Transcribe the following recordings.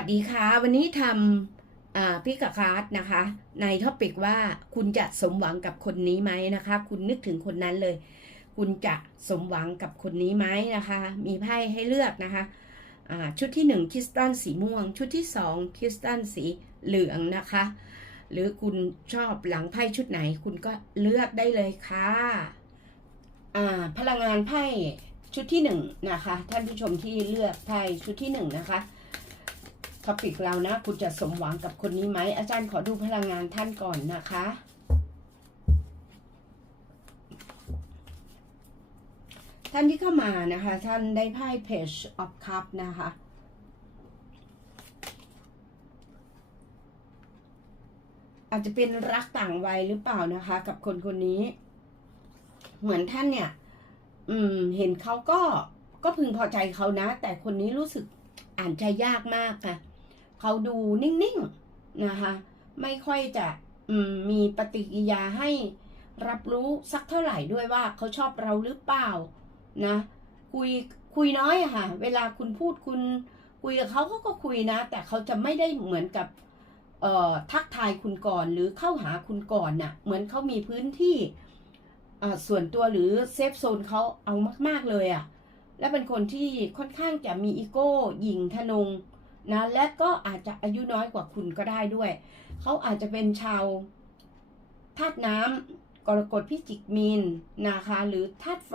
วัสดีค่ะ วันนี้ทำพิกาคาร์ดนะคะ ในท็อปิกว่าคุณจะสมหวังกับคนนี้ไหมนะคะ คุณนึกถึงคนนั้นเลย คุณจะสมหวังกับคนนี้ไหมนะคะ มีไพ่ให้เลือกนะคะชุดที่หนึ่งคริสตัลสีม่วง ชุดที่สองคริสตัลสีเหลืองนะคะ หรือคุณชอบหลังไพ่ชุดไหน คุณก็เลือกได้เลยค่ะอ่าพลังงานไพ่ชุดที่หนึ่งนะคะ ท่านผู้ชมที่เลือกไพ่ชุดที่หนึ่งนะคะ ท็อปิกเรานะ คุณจะสมหวังกับคนนี้ไหม อาจารย์ขอดูพลังงานท่านก่อนนะคะ ท่านที่เข้ามานะคะ ท่านได้ไพ่ Page of Cup นะคะอาจจะเป็นรักต่างวัยหรือเปล่านะคะ กับคนคนนี้ เหมือนท่านเนี่ย อืม เห็นเขาก็ก็พึงพอใจเขานะ แต่คนนี้รู้สึกอ่านใจยากมากค่ะ เขาดูนิ่งๆนะคะไม่ค่อยจะมีปฏิกิริยาให้รับรู้สักเท่าไหร่ด้วยว่าเขาชอบเราหรือเปล่านะคุยคุยน้อยอะค่ะ เวลาคุณพูดคุณคุยกับเขาเขาก็คุยนะ แต่เขาจะไม่ได้เหมือนกับเอ่อทักทายคุณก่อนหรือเข้าหาคุณก่อนน่ะ เหมือนเขามีพื้นที่ส่วนตัวหรือเซฟโซนเขาเอามาก ๆเลยอะและเป็นคนที่ค่อนข้างจะมีอีโก้หยิ่งทะนง นะและก็อาจจะอายุน้อยกว่าคุณก็ได้ด้วย เขาอาจจะเป็นชาวธาตุน้ำกรกฎพิจิกมีนนะคะ หรือธาตุไฟ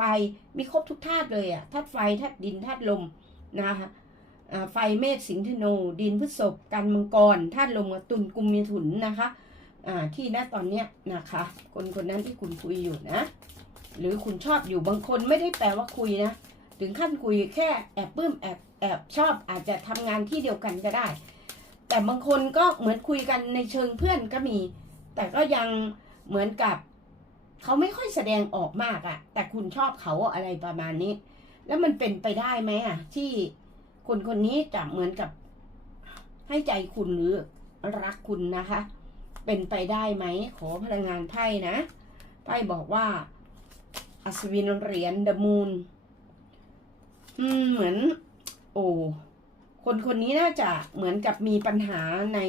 มีครบทุกธาตุเลยอะธาตุไฟธาตุดินธาตุลมนะคะไฟเมษสิงห์ธนูดินพฤษภกันมังกรธาตุลมตุลกุมมีถุนนะคะอ่าที่ณตอนเนี้ยนะคะ คนคนนั้นที่คุณคุยอยู่นะ หรือคุณชอบอยู่บางคนไม่ได้แปลว่าคุยนะ ถึงขั้นคุยแค่แอบปลื้มแอบแอบชอบอาจจะทำงานที่เดียวกันก็ได้ แต่บางคนก็เหมือนคุยกันในเชิงเพื่อนก็มี แต่ก็ยังเหมือนกับเขาไม่ค่อยแสดงออกมากอะแต่คุณชอบเขาอะไรประมาณนี้ แล้วมันเป็นไปได้ไหมอะที่คนคนนี้จะเหมือนกับให้ใจคุณหรือรักคุณนะคะ เป็นไปได้ไหมขอพลังงานไพ่นะไพ่บอกว่าอัศวินเหรียญเดอะมูน อืมเหมือน โอ้คนคนนี้น่าจะเหมือนกับมีปัญหาใน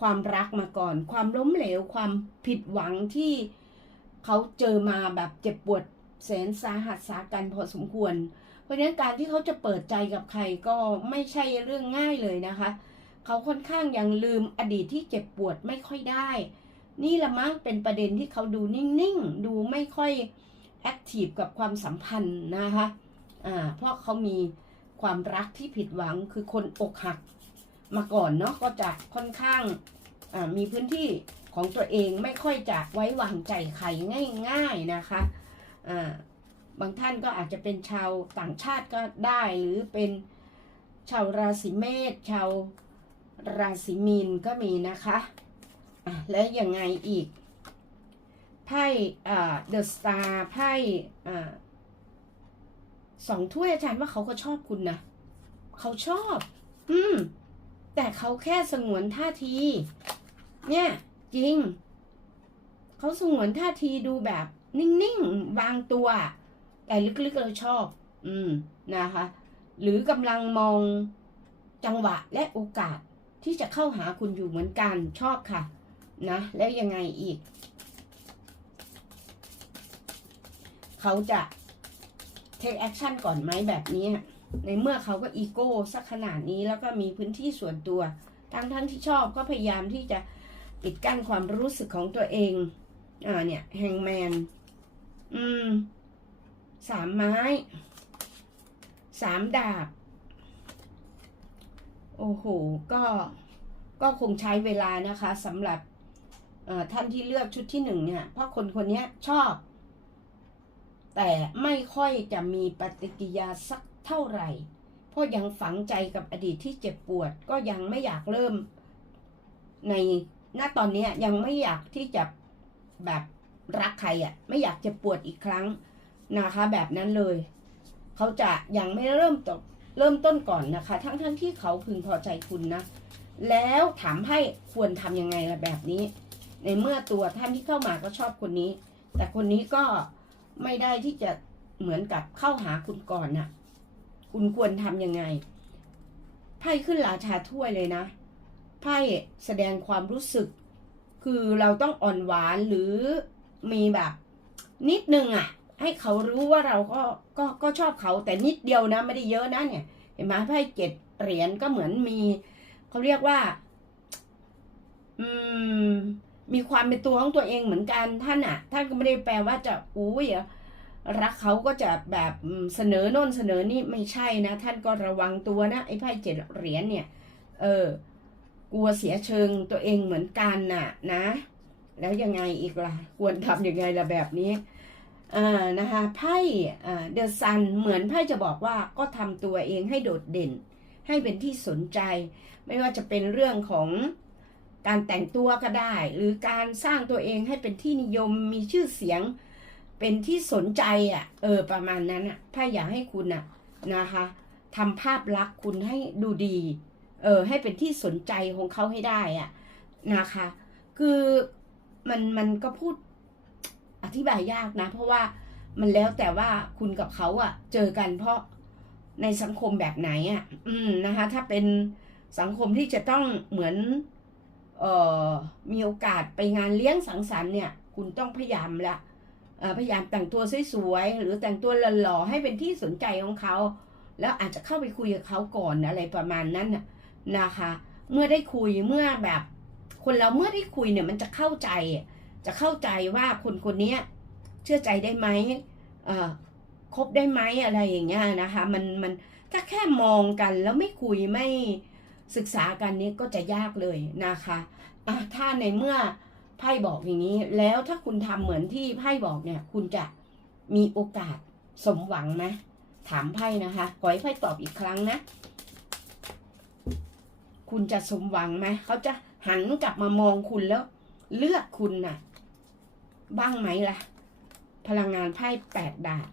ความรักมาก่อน ความล้มเหลวความผิดหวังที่เขาเจอมาแบบเจ็บปวดแสนสาหัสสากันพอสมควร เพราะฉะนั้นการที่เขาจะเปิดใจกับใครก็ไม่ใช่เรื่องง่ายเลยนะคะ เขาค่อนข้างยังลืมอดีตที่เจ็บปวดไม่ค่อยได้ นี่ละมั้งเป็นประเด็นที่เขาดูนิ่งๆ ดูไม่ค่อยแอคทีฟกับความสัมพันธ์นะคะ อ่าเพราะเขามีความรักที่ผิดหวังคือคนอกหักมาก่อนเนาะก็จะค่อนข้างอ่ามีพื้นที่ของตัวเองไม่ค่อยจะไว้วางใจใครง่าย ๆนะคะอ่าบางท่านก็อาจจะเป็นชาวต่างชาติก็ได้หรือเป็นชาวราศีเมษชาวราศีมีนก็มีนะคะะแล้วยังไงอีกไพ่เดอะสตาร์ไพ่ สองถ้วยอาจารย์ว่าเขาก็ชอบคุณนะเขาชอบ อืม แต่เขาแค่สงวนท่าที เนี่ย จริง เขาสงวนท่าทีดูแบบ นิ่งๆวางตัว แต่ลึกๆเราชอบ อืมนะคะ หรือกำลังมองจังหวะและโอกาสที่จะเข้าหาคุณอยู่เหมือนกันชอบค่ะ นะ แล้วยังไงอีก เขาจะ take action ก่อนไหมแบบนี้ในเมื่อเขาก็อีโก้สักขนาดนี้แล้วก็มีพื้นที่ส่วนตัวทั้งทั้งที่ชอบก็พยายามที่จะปิดกั้นความรู้สึกของตัวเองอ่าเนี่ยแฮงแมนอืมสามไม้สามดาบ โอ้โห ก็ก็คงใช้เวลานะคะสำหรับท่านที่เลือกชุดที่หนึ่งเนี่ยเพราะคนคนนี้ชอบ แต่ไม่ค่อยจะมีปฏิกิยาสักเท่าไหร่ เพราะยังฝังใจกับอดีตที่เจ็บปวด ก็ยังไม่อยากเริ่ม ในณตอนนี้ยังไม่อยากที่จะแบบรักใครอะ่ะ ไม่อยากจะปวดอีกครั้งนะคะ แบบนั้นเลย เขาจะยังไม่เริ่มตกเริ่มต้นก่อนนะคะ ทั้งๆทที่เขาพึงพอใจคุณนะ แล้วถามให้ควรทำยังไงล่ะแบบนี้ ในเมื่อตัวท่านที่เข้ามาก็ชอบคนนี้ แต่คนนี้ก็ ไม่ได้ที่จะเหมือนกับเข้าหาคุณก่อนน่ะ คุณควรทำยังไง ไพ่ขึ้นราชาถ้วยเลยนะ ไพ่แสดงความรู้สึก คือเราต้องอ่อนหวานหรือมีแบบ นิดนึงอะ ให้เขารู้ว่าเราก็ก็ก็ชอบเขาแต่นิดเดียวนะ ไม่ได้เยอะนะเนี่ย เห็นไหมไพ่เจ็ดเหรียญก็เหมือนมี เขาเรียกว่า อืม มีความเป็นตัวของตัวเองเหมือนกันท่านอะท่านก็ไม่ได้แปลว่าจะอุ้ยรักเขาก็จะแบบเสนอโน่นเสนอนี่ไม่ใช่นะ ท่านก็ระวังตัวนะไอ้ไพ่เจ็ดเหรียญเนี่ย เออกลัวเสียเชิงตัวเองเหมือนกันน่ะนะ แล้วยังไงอีกล่ะ ควรทำยังไงละแบบนี้อ่านะคะไพ่อ่าเดอะซันเหมือนไพ่จะบอกว่าก็ทำตัวเองให้โดดเด่น ให้เป็นที่สนใจ ไม่ว่าจะเป็นเรื่องของ การแต่งตัวก็ได้ หรือการสร้างตัวเองให้เป็นที่นิยมมีชื่อเสียง เป็นที่สนใจอะ เออประมาณนั้นอะไพ่อยากให้คุณอะนะคะทำภาพลักษณ์คุณให้ดูดี เออให้เป็นที่สนใจของเขาให้ได้อะนะคะ คือมันมันก็พูดอธิบายยากนะ เพราะว่ามันแล้วแต่ว่าคุณกับเขาอะเจอกันเพราะในสังคมแบบไหนอะอืมนะคะ ถ้าเป็นสังคมที่จะต้องเหมือน มีโอกาสไปงานเลี้ยงสังสรรค์เนี่ย คุณต้องพยายามละพยายามแต่งตัวสวยๆหรือแต่งตัวหล่อๆให้เป็นที่สนใจของเขา แล้วอาจจะเข้าไปคุยกับเขาก่อนอะไรประมาณนั้นนะคะ เมื่อได้คุยเมื่อแบบ คนเราเมื่อได้คุยเนี่ยมันจะเข้าใจ จะเข้าใจว่าคนคนนี้เชื่อใจได้ไหมคบได้ไหมอะไรอย่างเงี้ยนะคะ มันมันถ้าแค่มองกันแล้วไม่คุยไม่ ศึกษากันนี้ก็จะยากเลยนะคะอะถ้าในเมื่อไพ่บอกอย่างนี้ แล้วถ้าคุณทำเหมือนที่ไพ่บอกเนี่ย คุณจะมีโอกาสสมหวังไหมถามไพ่นะคะขอให้ไพ่ตอบอีกครั้งนะ คุณจะสมหวังไหมเขาจะหันกลับมามองคุณแล้ว เลือกคุณน่ะ บ้างไหมล่ะ พลังงานไพ่แปดดาบ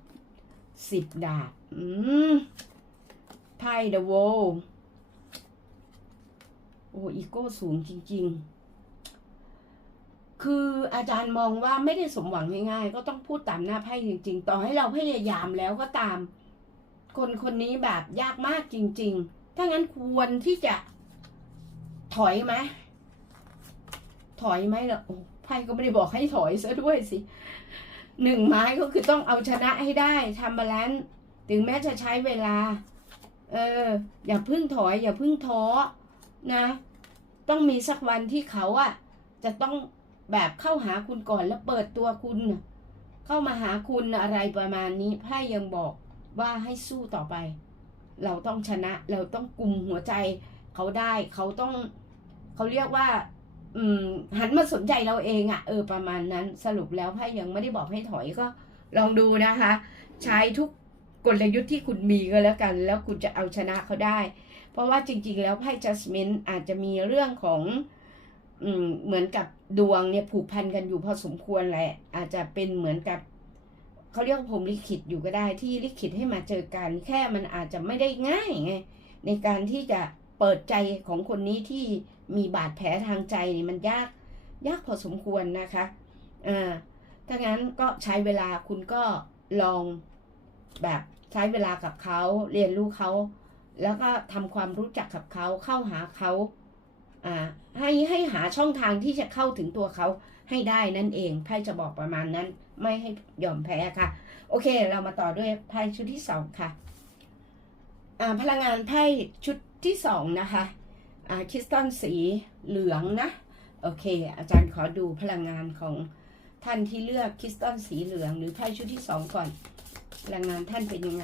สิบดาบอืมไพ่เดอะโว โอ้อีโก้สูงจริง ๆ คืออาจารย์มองว่าไม่ได้สมหวังง่ายๆ ก็ต้องพูดตามหน้าไพ่จริง ๆ ต่อให้เราพยายามแล้วก็ตาม คนคนนี้แบบยากมากจริง ๆ ถ้างั้นควรที่จะถอยไหมถอยไหมล่ะโอ้ไพ่ก็ไม่ได้บอกให้ถอยซะด้วยสิหนึ่งไม้ก็คือต้องเอาชนะให้ได้ทำบาลานซ์ถึงแม้จะใช้เวลา เออ อย่าพึ่งถอย อย่าพึ่งท้อ นะ ต้องมีสักวันที่เขาอะจะต้องแบบเข้าหาคุณก่อนแล้วเปิดตัวคุณ เข้ามาหาคุณอะไรประมาณนี้ไพ่ยังบอกว่าให้สู้ต่อไป เราต้องชนะเราต้องกลุ่มหัวใจเขาได้เขาต้องเขาเรียกว่า อืม หันมาสนใจเราเองอะ่ะ เออประมาณนั้นสรุปแล้วไพ่ยังไม่ได้บอกให้ถอยก็ ลองดูนะคะ ใช้ทุกกลยุทธ์ที่คุณมีก็แล้วกัน แล้วคุณจะเอาชนะเขาได้ เพราะว่าจริง ๆ แล้วไพ่จัสมินอาจจะมีเรื่องของอืเหมือนกับดวงเนี่ยผูกพันกันอยู่พอสมควรแหละ อาจจะเป็นเหมือนกับเขาเรียกผมลิขิตอยู่ก็ได้ที่ลิขิตให้มาเจอกัน แค่มันอาจจะไม่ได้ง่ายไงในการที่จะเปิดใจของคนนี้ที่มีบาดแผลทางใจนี่มันยากยากพอสมควรนะคะอ่าถ้างั้นก็ใช้เวลาคุณก็ลองแบบใช้เวลากับเขาเรียนรู้เขา แล้วก็ทำความรู้จักกับเขาเข้าหาเขาอ่าให้ให้หาช่องทางที่จะเข้าถึงตัวเขาให้ได้นั่นเองไพ่จะบอกประมาณนั้น ไม่ให้ยอมแพ้ค่ะ โอเค เรามาต่อด้วยไพ่ชุดที่สองค่ะอ่าพลังงานไพ่ชุดที่สองนะคะอ่าคริสตัลสีเหลืองนะ โอเค อาจารย์ขอดูพลังงานของท่านที่เลือกคริสตัลสีเหลือง หรือไพ่ชุดที่สองก่อน พลังงานท่านเป็นยังไง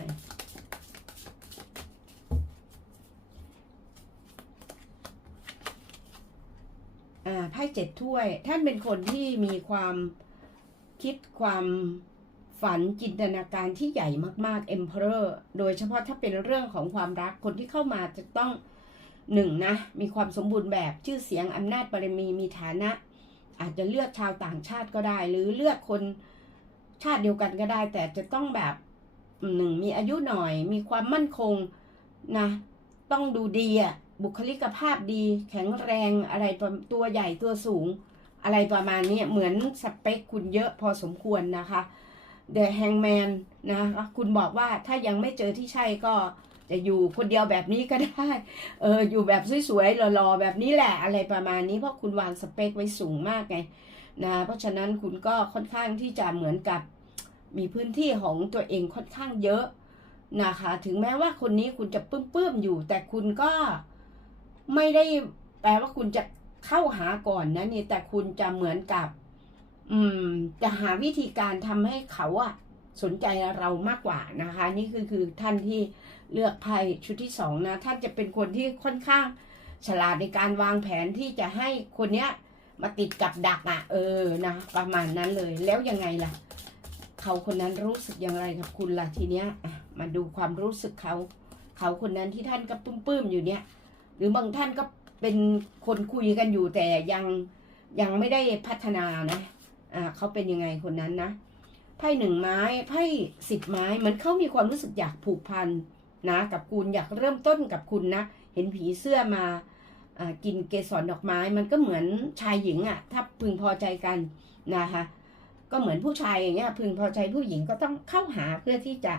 ไพ่เจ็ดถ้วย ท่านเป็นคนที่มีความคิดความฝันจินตนาการที่ใหญ่มากๆ Emperor โดยเฉพาะถ้าเป็นเรื่องของความรักคนที่เข้ามาจะต้องหนึ่งนะ มีความสมบูรณ์แบบชื่อเสียงอำนาจบารมีมีฐานะ อาจจะเลือกชาวต่างชาติก็ได้ หรือเลือกคนชาติเดียวกันก็ได้ แต่จะต้องแบบหนึ่งมีอายุหน่อย มีความมั่นคงนะ ต้องดูดีอะ บุคลิกภาพดี แข็งแรงอะไรตัวใหญ่ตัวสูง อะไรประมาณนี้เหมือนสเปคคุณเยอะพอสมควรนะคะ The Hangman นะคุณบอกว่าถ้ายังไม่เจอที่ใช่ก็จะอยู่คนเดียวแบบนี้ก็ได้ เออ อยู่แบบสวยๆหล่อๆแบบนี้แหละอะไรประมาณนี้ เพราะคุณวางสเปคไว้สูงมากไงนะ เพราะฉะนั้นคุณก็ค่อนข้างที่จะเหมือนกับมีพื้นที่ของตัวเองค่อนข้างเยอะนะคะ ถึงแม้ว่าคนนี้คุณจะปื้มๆอยู่ แต่คุณก็ ไม่ได้แปลว่าคุณจะเข้าหาก่อนนะนี่แต่คุณจะเหมือนกับ อืม จะหาวิธีการทำให้เขาอะสนใจเรามากกว่านะคะ นี่คือคือท่านที่เลือกไพ่ชุดที่สองนะท่านจะเป็นคนที่ค่อนข้างฉลาดในการวางแผนที่จะให้คนเนี้ยมาติดกับดักอะ่ะ เออนะประมาณนั้นเลยแล้วยังไงล่ะ เขาคนนั้นรู้สึกอย่างไรกับคุณล่ะทีเนี้ยมาดูความรู้สึกเขา เขาคนนั้นที่ท่านก็ปลื้มๆอยู่เนี่ย หรือบางท่านก็เป็นคนคุยกันอยู่แต่ยังยังไม่ได้พัฒนานะอ่าเขาเป็นยังไงคนนั้นนะไพ่หนึ่งไม้ไพ่สิบไม้เหมือนเขามีความรู้สึกอยากผูกพันนะ กับคุณอยากเริ่มต้นกับคุณนะ เห็นผีเสื้อมาอ่ากินเกสรดอกไม้ มันก็เหมือนชายหญิงอะ่ะ ถ้าพึงพอใจกันนะคะก็เหมือนผู้ชายอย่างเงี้ยพึงพอใจผู้หญิงก็ต้องเข้าหาเพื่อที่จะ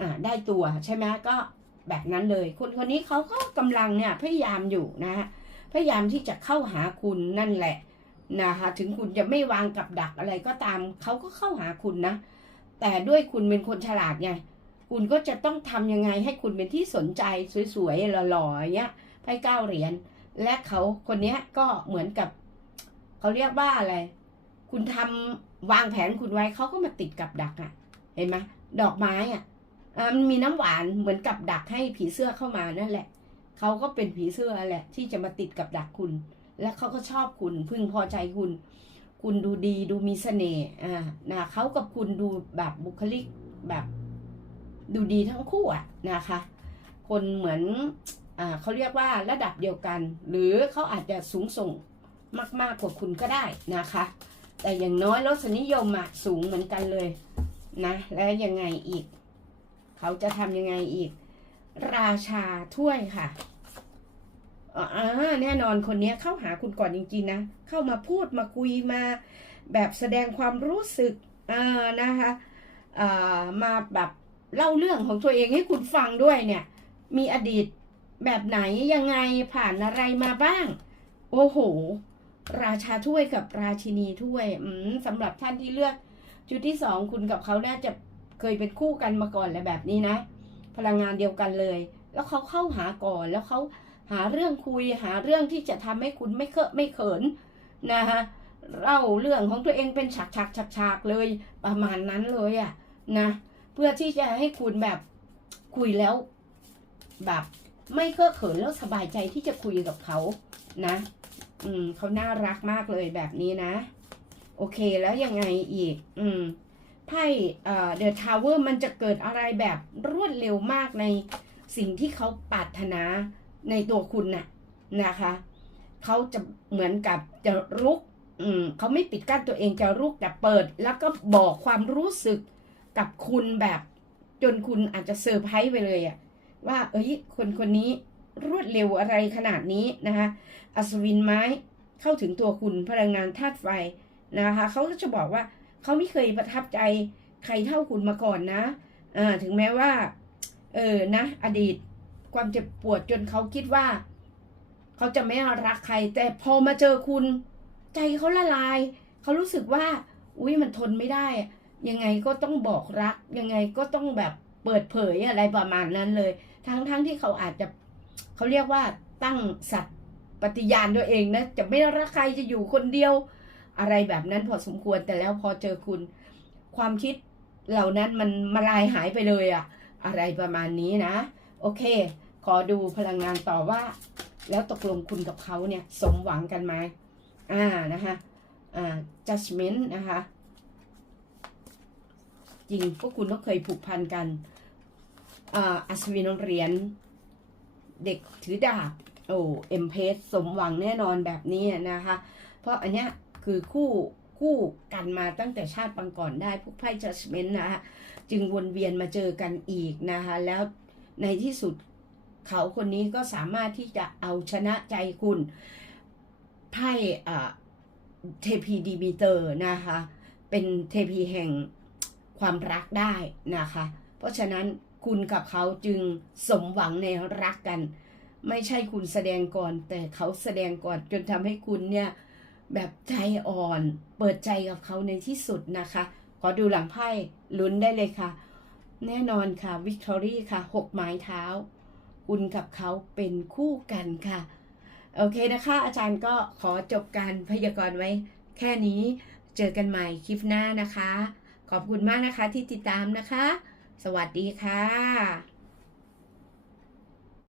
อ่าได้ตัวใช่ไหมก็ แบบนั้นเลย คนคนนี้เขาก็กำลังเนี่ยพยายามอยู่นะฮะพยายามที่จะเข้าหาคุณนั่นแหละนะคะถึงคุณจะไม่วางกับดักอะไรก็ตามเขาก็เข้าหาคุณนะ แต่ด้วยคุณเป็นคนฉลาดไงคุณก็จะต้องทำยังไงให้คุณเป็นที่สนใจสวยๆหล่อๆอย่างเงี้ยไพ่เก้าเหรียญและเขาคนเนี้ยก็เหมือนกับเขาเรียกว่าอะไร คุณทำวางแผนคุณไว้เขาก็มาติดกับดักอะ่ะ เห็นไหมดอกไม้อะ่ะอะ มันมีน้ำหวานเหมือนกับดักให้ผีเสื้อเข้ามานั่นแหละ เขาก็เป็นผีเสื้อแหละ ที่จะมาติดกับดักคุณ และเขาก็ชอบคุณพึงพอใจคุณ คุณดูดีดูมีเสน่ห์อ่านะเขากับคุณดูแบบบุคลิกแบบดูดีทั้งคู่อะนะคะ คนเหมือนอ่าเขาเรียกว่าระดับเดียวกัน หรือเขาอาจจะสูงส่งมากๆกว่าคุณก็ได้นะคะ แต่อย่างน้อยรสนิยมอะสูงเหมือนกันเลยนะ แล้วยังไงอีก เขาจะทำยังไงอีก ราชาถ้วยค่ะอ่าแน่นอนคนนี้เข้าหาคุณก่อนจริงๆนะ เข้ามาพูดมาคุยมาแบบแสดงความรู้สึกอ่านะคะอ่ามาแบบเล่าเรื่องของตัวเองให้คุณฟังด้วยเนี่ย มีอดีตแบบไหนยังไงผ่านอะไรมาบ้าง โอ้โห ราชาถ้วยกับราชินีถ้วยอืมสำหรับท่านที่เลือก ชุดที่สองคุณกับเขาน่าจะ เคยเป็นคู่กันมาก่อนแหละแบบนี้นะ พลังงานเดียวกันเลย แล้วเขาเข้าหาก่อนแล้วเขาหาเรื่องคุยหาเรื่องที่จะทำให้คุณไม่เคอะไม่เขินนะคะเล่าเรื่องของตัวเองเป็นฉากฉากฉากฉากเลยประมาณนั้นเลยอะนะเพื่อที่จะให้คุณแบบคุยแล้วแบบไม่เคอะเขินแล้วสบายใจที่จะคุยกับเขานะ อืมเขาน่ารักมากเลยแบบนี้นะ โอเคแล้วยังไงอีก อืม ไพ่เดอะทาวเวอร์มันจะเกิดอะไรแบบรวดเร็วมากในสิ่งที่เขาปรารถนาในตัวคุณน่ะนะคะเขาจะเหมือนกับจะรุกเขาไม่ปิดกั้นตัวเองจะรุกแต่เปิด แล้วก็บอกความรู้สึกกับคุณแบบจนคุณอาจจะเซอร์ไพรส์ไปเลยอะว่า เอ้ย คนคนนี้รวดเร็วอะไรขนาดนี้นะคะอัศวินไม้เข้าถึงตัวคุณพลังงานธาตุไฟนะคะเขาก็จะบอกว่า เขาไม่เคยประทับใจใครเท่าคุณมาก่อนนะอ่าถึงแม้ว่า เออนะ อดีตความเจ็บปวดจนเขาคิดว่า เขาจะไม่รักใคร แต่พอมาเจอคุณ ใจเขาละลาย เขารู้สึกว่า อุ้ยมันทนไม่ได้ ยังไงก็ต้องบอกรัก ยังไงก็ต้องแบบเปิดเผยอะไรประมาณนั้นเลย ทั้งทั้งที่เขาอาจจะเขาเรียกว่าตั้งสัตย์ปฏิญาณตัวเองนะ จะไม่รักใครจะอยู่คนเดียว อะไรแบบนั้นพอสมควรแต่แล้วพอเจอคุณ ความคิดเหล่านั้นมันมาลายหายไปเลยอะอะไรประมาณนี้นะ โอเค ขอดูพลังงานต่อว่า แล้วตกลงคุณกับเขาเนี่ย สมหวังกันไหมอ่านะคะอ่า judgment นะคะจริงพวกคุณก็เคยผูกพันกันอ่าอัศวินเหรียญเด็กถือดาบโอ้เอ็มเพสสมหวังแน่นอนแบบนี้นะคะ เพราะอันเนี้ย คือคู่คู่กันมาตั้งแต่ชาติปังก่อนได้พวกไพ่ judgment นะคะจึงวนเวียนมาเจอกันอีกนะคะแล้วในที่สุดเขาคนนี้ก็สามารถที่จะเอาชนะใจคุณไพ่อ่าเทพีดีมิเตอร์นะคะเป็นเทพีแห่งความรักได้นะคะ เพราะฉะนั้นคุณกับเขาจึงสมหวังในรักกัน ไม่ใช่คุณแสดงก่อน แต่เขาแสดงก่อนจนทำให้คุณเนี่ย แบบใจอ่อน เปิดใจกับเขาในที่สุดนะคะ ขอดูหลังไพ่ลุ้นได้เลยค่ะ แน่นอนค่ะวิกตอรี่ค่ะหกไม้เท้า คุณกับเขาเป็นคู่กันค่ะ โอเคนะคะ อาจารย์ก็ขอจบการพยากรณ์ไว้ แค่นี้เจอกันใหม่คลิปหน้านะคะ ขอบคุณมากนะคะที่ติดตามนะคะ สวัสดีค่ะ